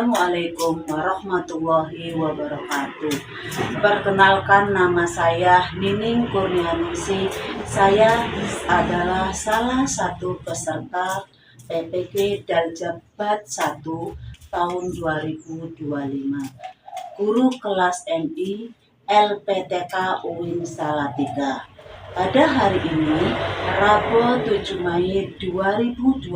Assalamualaikum warahmatullahi wabarakatuh. Perkenalkan, nama saya Nining Kurnianingsih. Saya adalah salah satu peserta PPG Daljabat 1 tahun 2025. Guru kelas MI LPTK UIN Salatiga. Pada hari ini, Rabu 7 Mei 2025,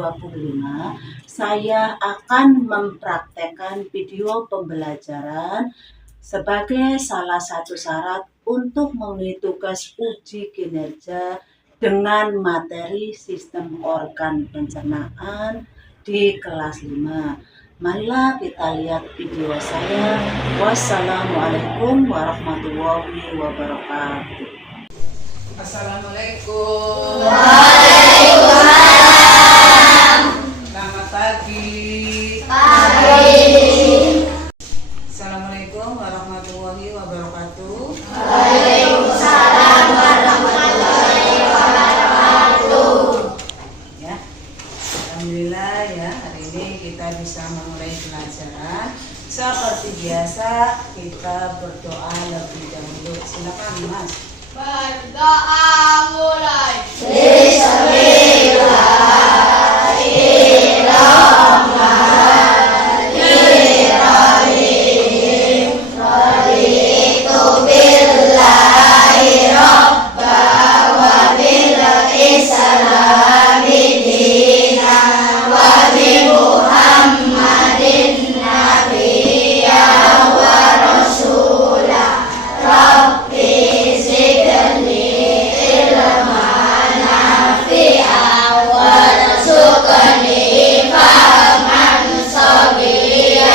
saya akan mempraktekkan video pembelajaran sebagai salah satu syarat untuk memenuhi tugas uji kinerja dengan materi sistem organ pencernaan di kelas 5. Marilah kita lihat video saya. Wassalamualaikum warahmatullahi wabarakatuh. Assalamualaikum. Waalaikumsalam. Selamat pagi. Assalamualaikum warahmatullahi wabarakatuh. Waalaikumsalam warahmatullahi wabarakatuh. Ya, alhamdulillah ya, hari ini kita bisa memulai pelajaran. Seperti biasa kita berdoa lebih dahulu. Silakan Mas. Berdoa mulai. Bismillahirrahmanirrahim. Raditu billahi rabba wa bil islami dinan wa bi Muhammadin nabiyya wa rasulah. Rabbi zidni ilman nafi'an warzuqni fahman sabiyyan.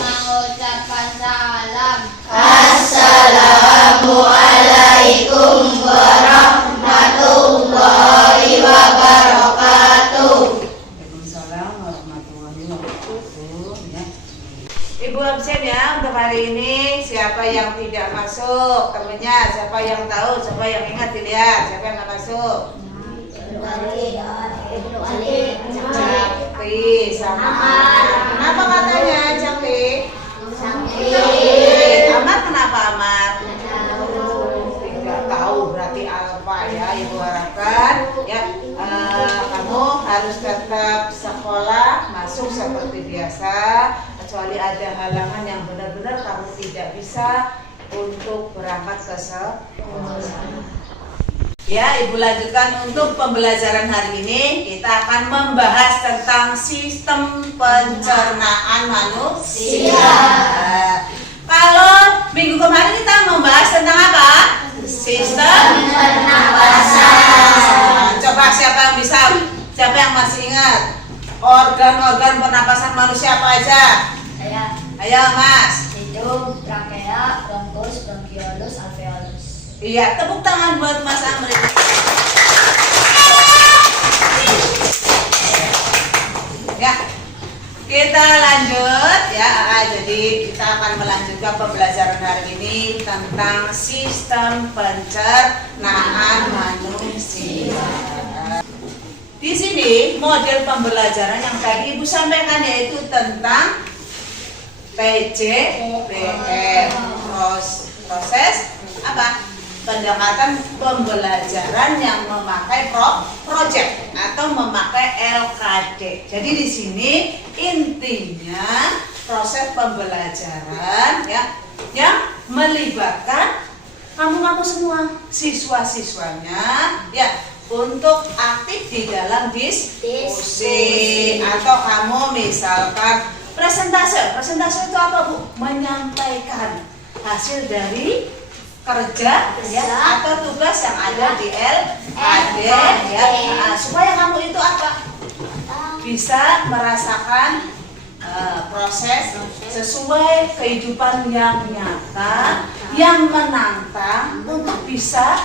Mengucapkan salam. Assalamualaikum warahmatullahi wabarakatuh. Waalaikumsalam warahmatullahi wabarakatuh. Ya. Ibu absen ya untuk hari ini. Siapa yang tidak masuk temennya, siapa yang tahu, siapa yang ingat dilihat, siapa yang nggak masuk. Capri sama Amar. Kenapa katanya Capri? Amar kenapa Amar? Tidak tahu, berarti apa ya Ibu harapkan ya, kamu harus tetap sekolah, masuk seperti biasa, kecuali ada halangan yang benar-benar kamu tidak bisa untuk berangkat ke sekolah. Ya, Ibu lanjutkan untuk pembelajaran hari ini. Kita akan membahas tentang sistem pencernaan manusia. Kalau minggu kemarin kita membahas tentang apa? Sistem pernapasan. Coba siapa yang bisa? Siapa yang masih ingat? Organ-organ pernapasan manusia apa aja? Saya Ayo Mas. hidung, trakea, bronkus, bronkiolus, alveolus. Iya, tepuk tangan buat Mas Amri. Ya, kita lanjut ya. Jadi kita akan melanjutkan pembelajaran hari ini tentang sistem pencernaan manusia. Di sini model pembelajaran yang tadi Ibu sampaikan yaitu tentang PJBM, proses apa? Pendekatan pembelajaran yang memakai project atau memakai LKD. Jadi di sini intinya proses pembelajaran ya yang melibatkan kamu semua, siswa-siswanya ya, untuk aktif di dalam diskusi atau kamu misalkan presentase. Presentase itu apa Bu? Menyampaikan hasil dari kerja ya atau tugas yang ada di LKD ya. Nah, supaya kamu itu apa? Bisa merasakan proses sesuai kehidupan yang nyata, yang menantang untuk bisa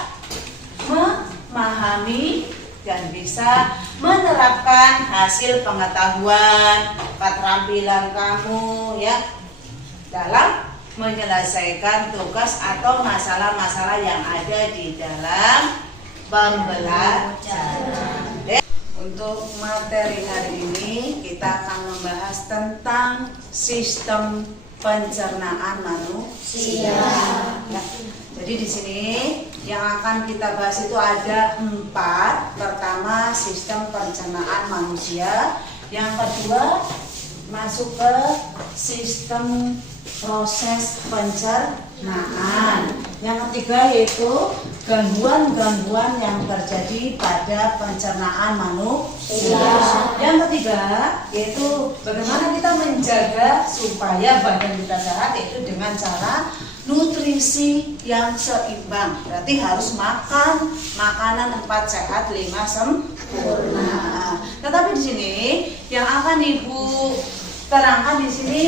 memahami dan bisa menerapkan hasil pengetahuan, keterampilan kamu ya dalam menyelesaikan tugas atau masalah-masalah yang ada di dalam pembelajaran. Untuk materi hari ini kita akan membahas tentang sistem pencernaan manusia. Ya. Jadi di sini yang akan kita bahas itu ada 4. Pertama, sistem pencernaan manusia. Yang kedua, masuk ke sistem proses pencernaan. Yang ketiga yaitu gangguan-gangguan yang terjadi pada pencernaan manusia. Yang ketiga yaitu bagaimana kita menjaga supaya badan kita sehat, yaitu dengan cara nutrisi yang seimbang. Berarti harus makan makanan 4 sehat 5 sempurna. Tetapi di sini yang akan Ibu terangkan di sini,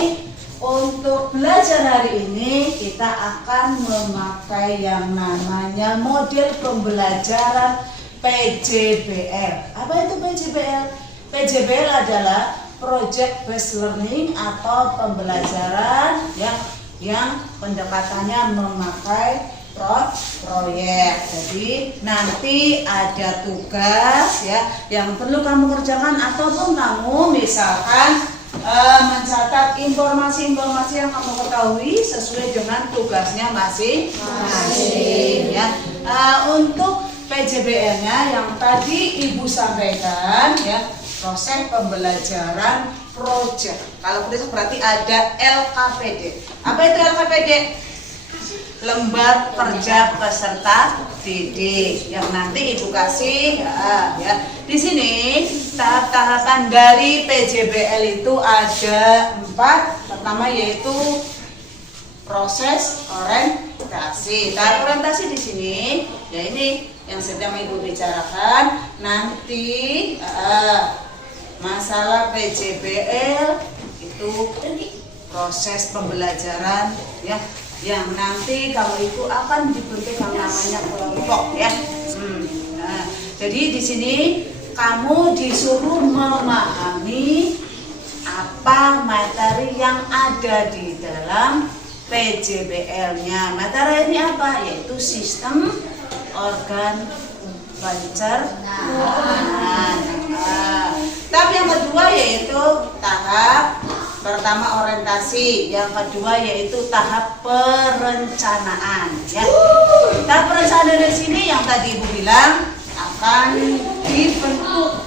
untuk belajar hari ini kita akan memakai yang namanya model pembelajaran PJBL. Apa itu PJBL? PJBL adalah Project Based Learning atau pembelajaran yang pendekatannya memakai proyek. Jadi nanti ada tugas ya yang perlu kamu kerjakan, ataupun kamu misalkan mencatat informasi-informasi yang kamu ketahui sesuai dengan tugasnya masing-masing ya. Untuk PJBL-nya yang tadi Ibu sampaikan ya, proses pembelajaran project. Kalau itu berarti ada LKPD. Apa itu LKPD? Lembar kerja peserta didik yang nanti Ibu kasih ya. Di sini tahap-tahapan dari PJBL itu ada 4. Pertama yaitu proses orientasi. Tahap orientasi di sini ya ini yang sedang Ibu bicarakan. Nanti masalah PJBL itu proses pembelajaran ya, yang nanti kalau Ibu akan dibentuk yang namanya kelompok ya. Nah, jadi di sini kamu disuruh memahami apa materi yang ada di dalam PJBL-nya. Materi ini apa? Yaitu sistem organ pencernaan. Tahap yang kedua yaitu tahap pertama orientasi, yang kedua yaitu tahap perencanaan ya. Tahap perencanaan di sini yang tadi Ibu bilang akan dibentuk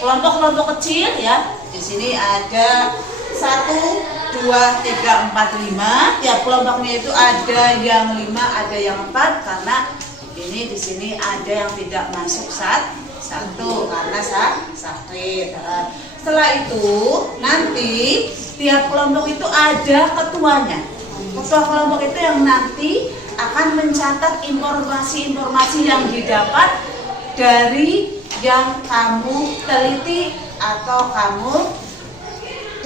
kelompok-kelompok kecil ya. Di sini ada 1, 2, 3, 4, 5. Tiap kelompoknya itu ada yang 5, ada yang 4 karena ini di sini ada yang tidak masuk satu karena sakit. Setelah itu nanti tiap kelompok itu ada ketuanya. Ketua kelompok itu yang nanti akan mencatat informasi-informasi yang didapat dari yang kamu teliti atau kamu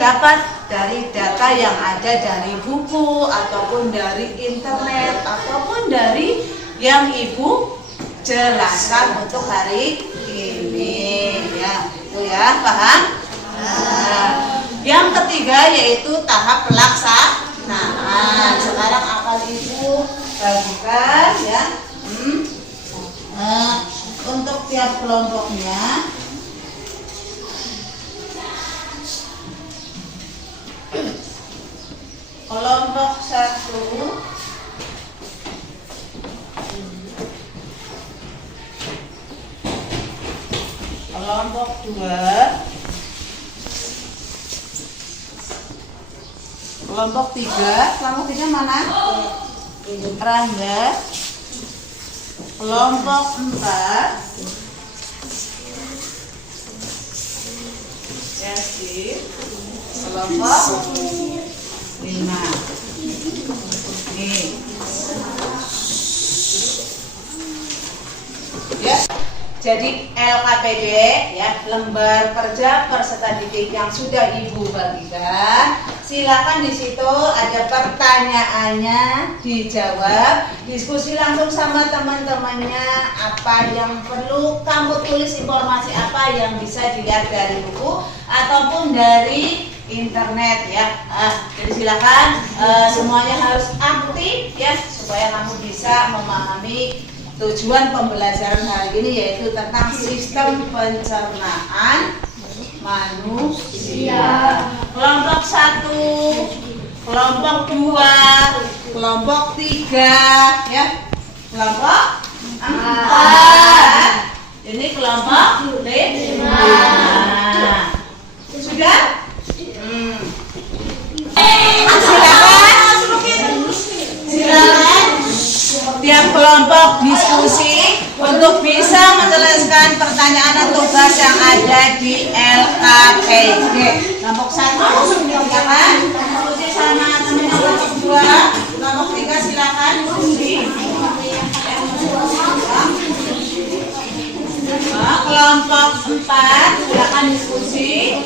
dapat dari data yang ada dari buku ataupun dari internet ataupun dari yang Ibu jelaskan untuk hari ini ya. Itu ya, paham? Nah, yang ketiga yaitu tahap pelaksanaan. Sekarang akan Ibu bagikan ya. Untuk tiap kelompoknya kelompok 1 kelompok 2 kelompok 3. Kelompok 3 mana? Rangga. Kelompok 4 Yasir. Kelompok 5 nih ya. Jadi LKPD ya, lembar kerja peserta didik yang sudah Ibu bagikan. Silakan di situ ada pertanyaannya dijawab, diskusi langsung sama teman-temannya, apa yang perlu kamu tulis, informasi apa yang bisa dilihat dari buku ataupun dari internet ya. Jadi silakan semuanya harus aktif ya supaya kamu bisa memahami tujuan pembelajaran hari ini yaitu tentang sistem pencernaan manusia. Kelompok 1, kelompok 2, kelompok 3, ya. Kelompok 4. Ini kelompok 5. Sudah? Silakan tiap kelompok diskusi untuk bisa menjelaskan pertanyaan dan tugas yang ada di LKPG. Kelompok 1 silakan diskusi sama teman kelompok 2, kelompok 3 silakan diskusi. Kelompok 4 silakan diskusi.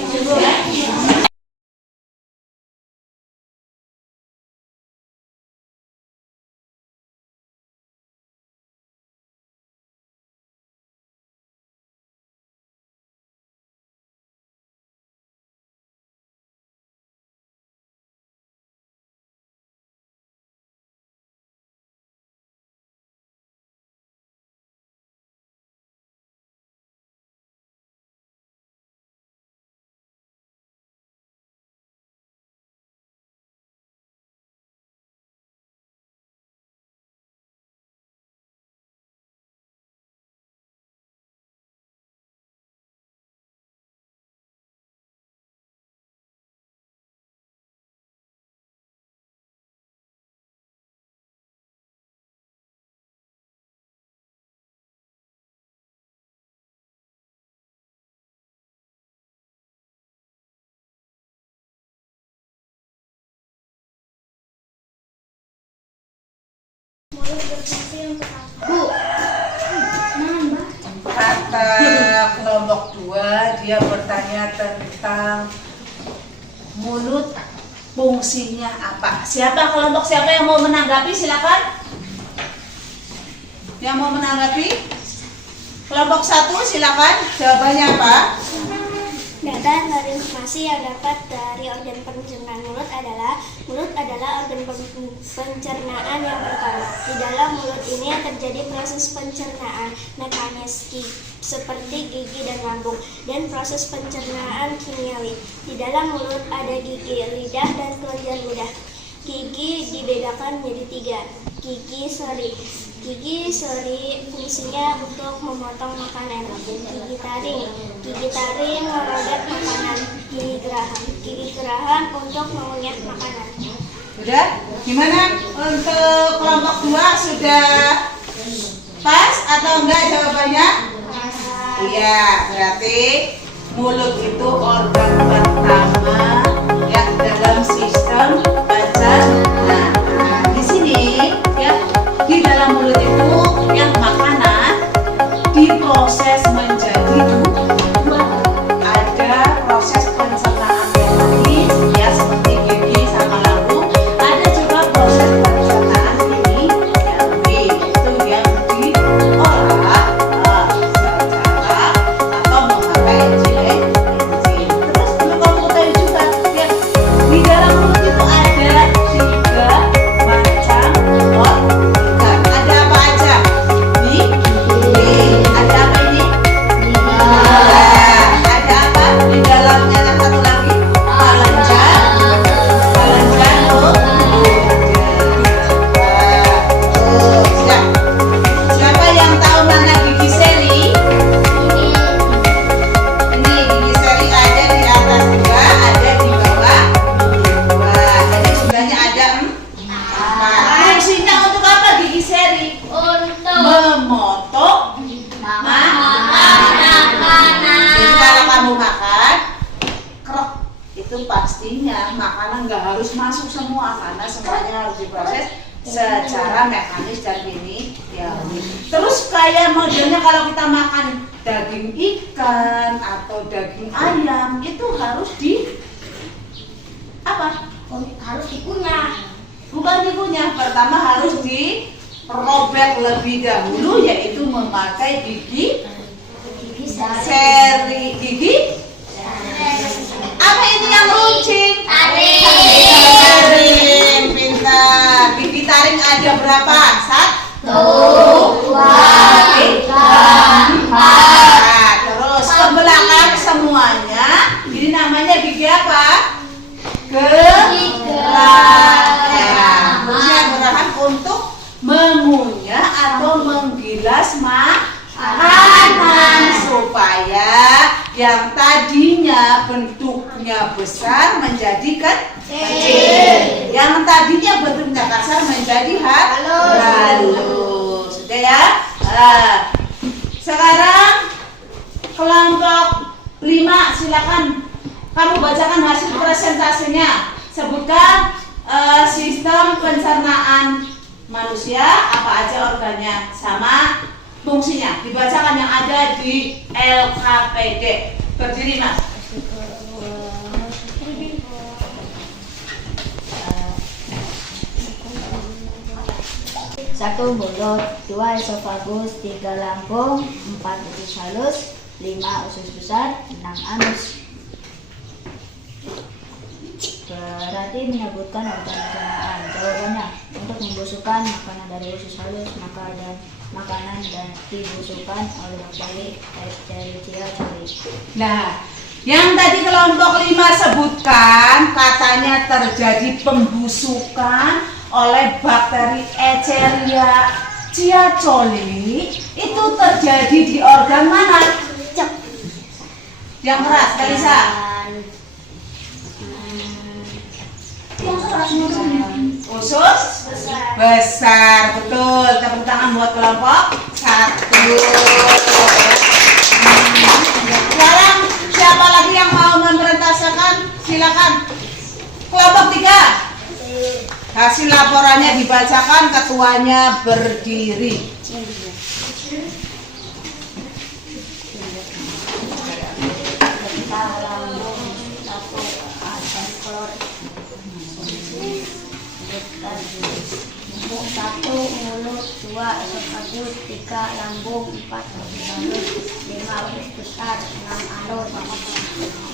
Kata kelompok 2 dia bertanya tentang mulut fungsinya apa. Siapa yang mau menanggapi silakan. Yang mau menanggapi? Kelompok 1 silakan. Jawabannya apa? Data dari informasi yang dapat dari organ pencernaan mulut adalah organ pencernaan yang pertama. Di dalam mulut ini terjadi proses pencernaan mekanis seperti gigi dan lambung dan proses pencernaan kimiawi. Di dalam mulut ada gigi, lidah, dan kelenjar lidah. Gigi dibedakan menjadi 3. Gigi seri. Gigi seri fungsinya untuk memotong makanan. Gigi taring merobek makanan. Gigi geraham untuk mengunyah makanan. Sudah? Gimana untuk kelompok 2 sudah pas atau enggak jawabannya? Iya, berarti mulut itu organ pertama yang dalam sistem pencernaan. Nah, di sini ya, di dalam mulut itu yang makanan diproses menjadi 2. Ada proses pencernaan mekanis ya seperti gigi sama lambung. Ada juga proses pencernaan kimiawi itu yang diolah secara atau memakai enzim. Terus perlu kamu ketahui juga ya, di dalam mulut itu ada 3 macam organ. Ada apa aja? Ada apa ini? Ada apa di dalamnya yang satu lagi? Kelenjar. Siap. Siapa yang tahu mana gigi seri? Ini gigi seri ada di atas 2, ada di bawah 2. Jadi jumlahnya ada 4. Fungsinya untuk apa gigi seri? Memotong makanan. Jadi kalau kamu makan, krok, itu pastinya makanan nggak harus masuk semua karena semuanya harus diproses secara mekanis dan kimiawi. Terus kayak modelnya kalau kita makan daging ikan atau daging ayam itu harus apa? Harus dikunyah. Bukan dikunyah, pertama harus dirobek lebih dahulu yaitu memakai gigi seri. Gigi apa ini yang runcing? Taring. Pintar. Gigi taring ada berapa? 1, 2, mengunyah atau menggilas makanan supaya yang tadinya bentuknya besar menjadi kecil, yang tadinya bentuknya kasar menjadi halus. Sudah ya? Sekarang kelompok 5 silakan kamu bacakan hasil presentasinya. Sebutkan sistem pencernaan manusia, apa aja organnya sama fungsinya. Dibacakan yang ada di LKPD. Berdiri Mas. Satu mulut, 2 esofagus, 3 lambung, 4 usus halus, 5 usus besar, 6 anus. Berarti menyebutkan organ pencernaan. Jawabannya, untuk membusukkan makanan dari usus halus, maka ada makanan dan dibusukkan oleh bakteri Escherichia coli. Nah, yang tadi kelompok 5 sebutkan katanya terjadi pembusukan oleh bakteri Escherichia coli. Itu terjadi di organ mana? Yang keras, Kalisa. Usus besar, betul. Tepuk tangan buat kelompok 1. Sekarang siapa lagi yang mau mempresentasikan? Silakan. Kelompok 3. Hasil laporannya dibacakan, ketuanya berdiri. Satu mulut, 2 esofagus, 3 lambung, 4 usus halus, 5 usus besar, 6 anus.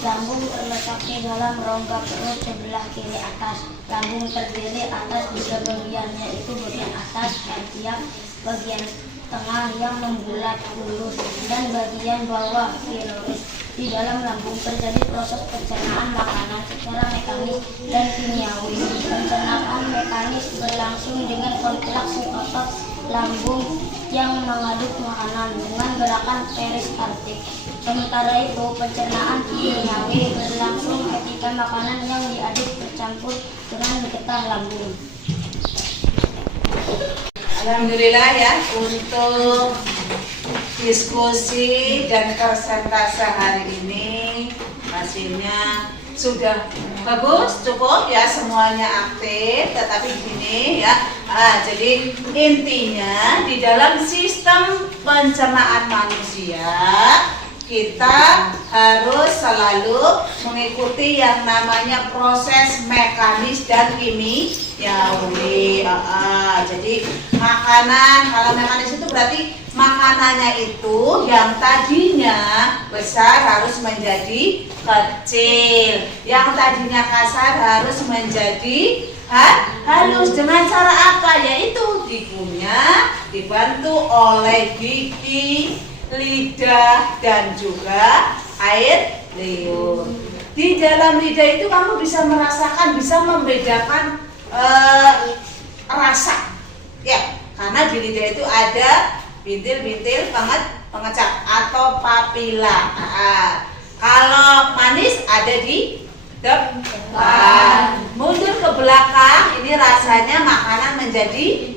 Lambung terletak di dalam rongga perut sebelah kiri atas. Lambung terdiri atas 3 bagian, yaitu bagian atas kardiak, bagian tengah yang membulat bulus, dan bagian bawah piloris. Di dalam lambung terjadi proses pencernaan makanan secara mekanis dan kimiawi. Pencernaan mekanis berlangsung dengan kontraksi otot lambung yang mengaduk makanan dengan gerakan peristaltik. Sementara itu, pencernaan kimiawi berlangsung ketika makanan yang diaduk bercampur dengan getah lambung. Alhamdulillah ya, untuk diskusi dan persentase hari ini hasilnya sudah bagus, cukup ya, semuanya aktif. Tetapi gini ya, jadi intinya di dalam sistem pencernaan manusia kita harus selalu mengikuti yang namanya proses mekanis dan kimiawi. Jadi makanan, kalau mekanis itu berarti makanannya itu yang tadinya besar harus menjadi kecil, yang tadinya kasar harus menjadi halus. Dengan cara apa? Yaitu dikunyah dibantu oleh gigi, lidah, dan juga air liur. Di dalam lidah itu kamu bisa merasakan, bisa membedakan rasa ya, karena di lidah itu ada bintil-bintil pengecap atau papila. Kalau manis ada di depan. Mundur ke belakang, ini rasanya makanan menjadi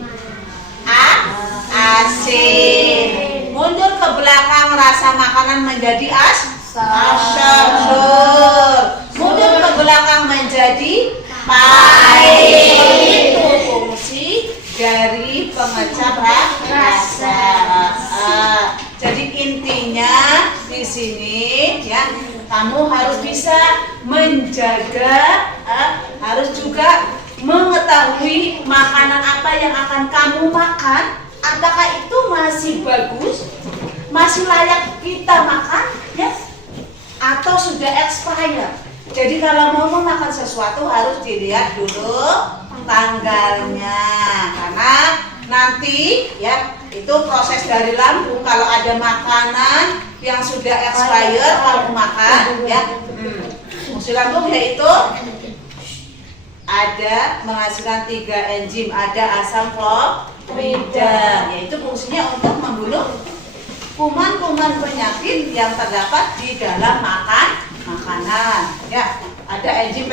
asin. Mundur ke belakang, rasa makanan menjadi asam. Mundur ke belakang menjadi pahit. Itu fungsi dari pengecap rasa. Jadi intinya di sini ya, kamu harus bisa menjaga, harus juga mengetahui makanan apa yang akan kamu makan, apakah itu masih bagus, masih layak kita makan ya, atau sudah expired. Jadi kalau mau memakan sesuatu harus dilihat dulu tanggalnya, karena nanti ya itu proses dari lambung. Kalau ada makanan yang sudah expired kalau makan ya, fungsi lambung yaitu ada menghasilkan 3 enzim, ada asam lidah, yaitu fungsinya untuk membunuh kuman-kuman penyakit yang terdapat di dalam makanan. Ya, ada enzim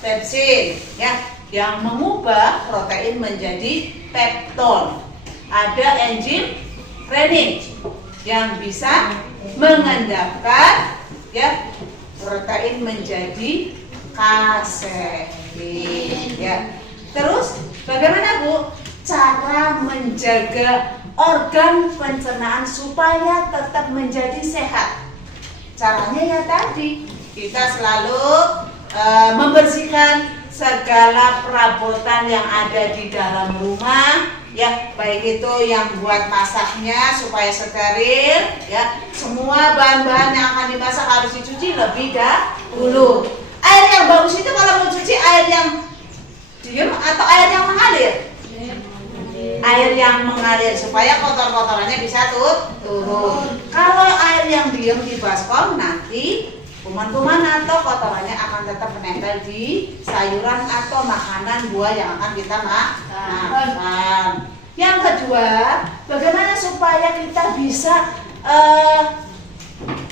pepsin, ya, yang mengubah protein menjadi pepton. Ada enzim renin yang bisa mengendapkan, ya, protein menjadi kasein. Ya. Terus bagaimana Bu cara menjaga organ pencernaan supaya tetap menjadi sehat? Caranya ya tadi, kita selalu membersihkan segala perabotan yang ada di dalam rumah, ya, baik itu yang buat masaknya supaya steril, ya, semua bahan-bahan yang akan dimasak harus dicuci lebih dahulu. Air yang bagus itu kalau mau cuci air yang diem atau air yang mengalir? Air yang mengalir supaya kotor-kotorannya bisa turun. Kalau air yang diem di baskom, nanti kuman-kuman atau kotorannya akan tetap menempel di sayuran atau makanan buah yang akan kita makan. Yang kedua, bagaimana supaya kita bisa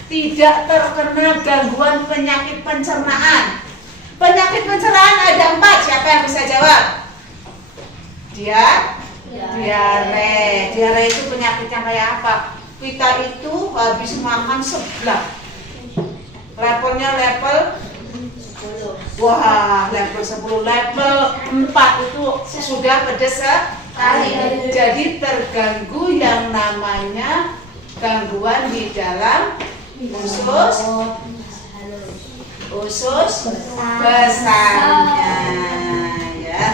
tidak terkena gangguan penyakit pencernaan? Penyakit pencernaan ada 4, siapa yang bisa jawab? Diare. Diare itu penyakitnya kayak apa? Kita itu habis makan seblak, levelnya level 10. Wah, level 10, level 4 itu sudah pedes sekali. Jadi terganggu yang namanya gangguan di dalam usus besarnya, ya.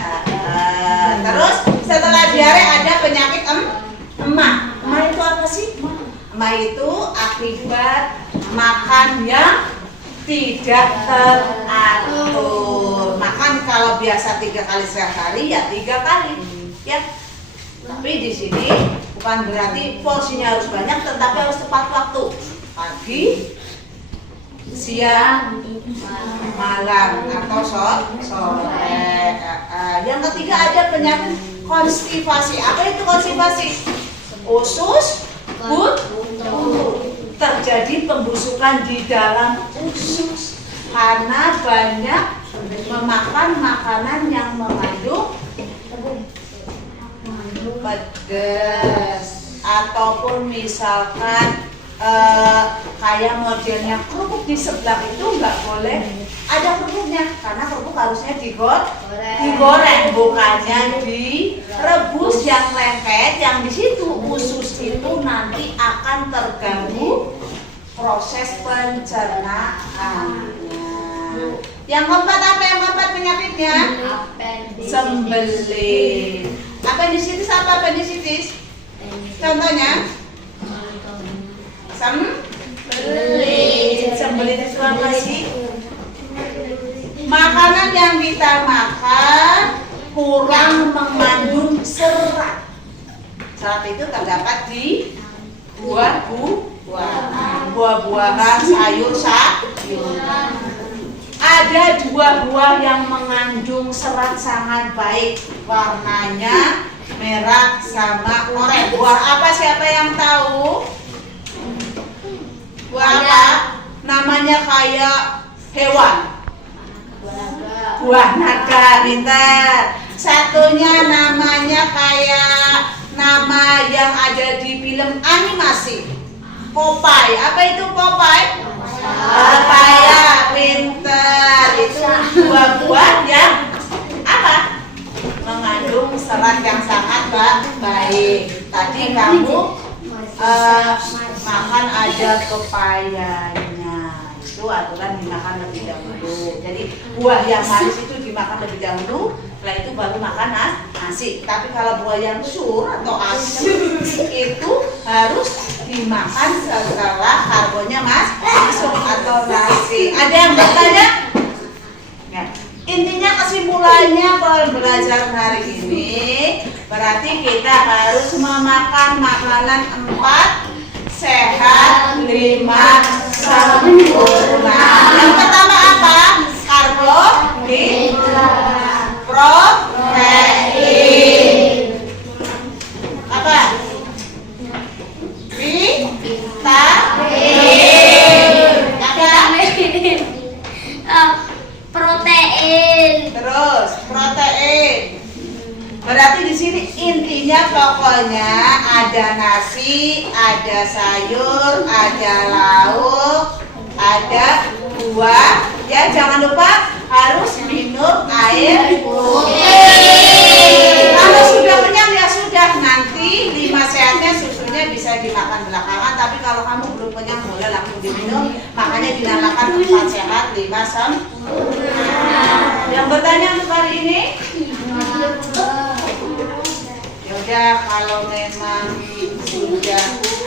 Terus setelah diare ada penyakit emah. Emah itu apa sih? Emah itu akibat makan yang tidak teratur. Makan kalau biasa 3 kali sehari ya 3 kali, ya. Tapi di sini bukan berarti porsinya harus banyak, tetapi harus tepat waktu. Pagi, siang, malam atau sore. Yang ketiga ada penyakit konstipasi. Apa itu konstipasi? Usus buntu. Terjadi pembusukan di dalam usus karena banyak memakan makanan yang mengandung pedas, ataupun misalkan kayak modelnya kerupuk di sebelah itu nggak boleh ada kerupuknya, karena kerupuk harusnya digoreng, bukannya direbus yang lengket, yang di situ usus itu nanti akan terganggu proses pencernaannya. Yang keempat apa? Yang keempat penyakitnya? Sembelit. Apendisitis apa apendisitis? Contohnya? Sembelit. Sembelit itu apa sih? Makanan yang kita makan kurang mengandung serat. Serat itu terdapat di buah-buahan, sayur-sayuran. Ada 2 buah yang mengandung serat sangat baik, warnanya merah sama oranye. Buah apa, siapa yang tahu? Buah apa? Namanya kayak hewan. Buah naga, pintar. Satunya namanya kayak nama yang ada di film animasi, Popeye. Apa itu Popeye? Papaya, pintar. Itu buah-buah yang apa? Mengandung serat yang sangat baik. Tadi kamu makan ada pepayanya. Itu aturan dimakan lebih dahulu. Jadi buah yang manis itu dimakan lebih dahulu, setelah itu baru makan nasi. Tapi kalau buah yang sur atau asin itu harus dimakan setelah karbonnya masuk atau nasi. Ada yang bertanya? Ya. Intinya kesimpulannya kalau belajar hari ini berarti kita harus memakan makanan 4 sehat, 5 sempurna. Yang pertama apa? Karbohidrat, protein, protein. Berarti di sini intinya pokoknya ada nasi, ada sayur, ada lauk, ada buah. Ya, jangan lupa harus minum air putih. Kalau sudah kenyang ya sudah, nanti 5 sehatnya susunya bisa dimakan belakangan. Tapi kalau kamu belum kenyang boleh langsung diminum. Makanya dinamakan 4 sehat 5 sempurna. Yang bertanya untuk hari ini? Yaudah, kalau memang sudah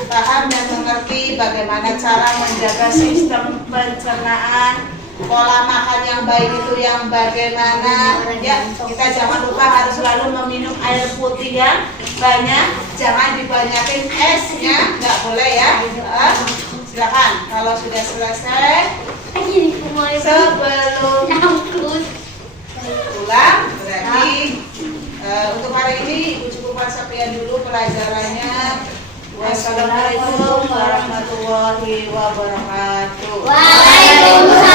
paham dan mengerti bagaimana cara menjaga sistem pencernaan, pola makan yang baik itu yang bagaimana, ya kita jangan lupa harus selalu meminum air putih yang banyak, jangan dibanyakin esnya, nggak boleh ya. Silakan, kalau sudah selesai sebelum pulang berarti untuk hari ini Ibu cukupkan sekian dulu pelajarannya. Wassalamualaikum warahmatullahi wabarakatuh. Waalaikumsalam.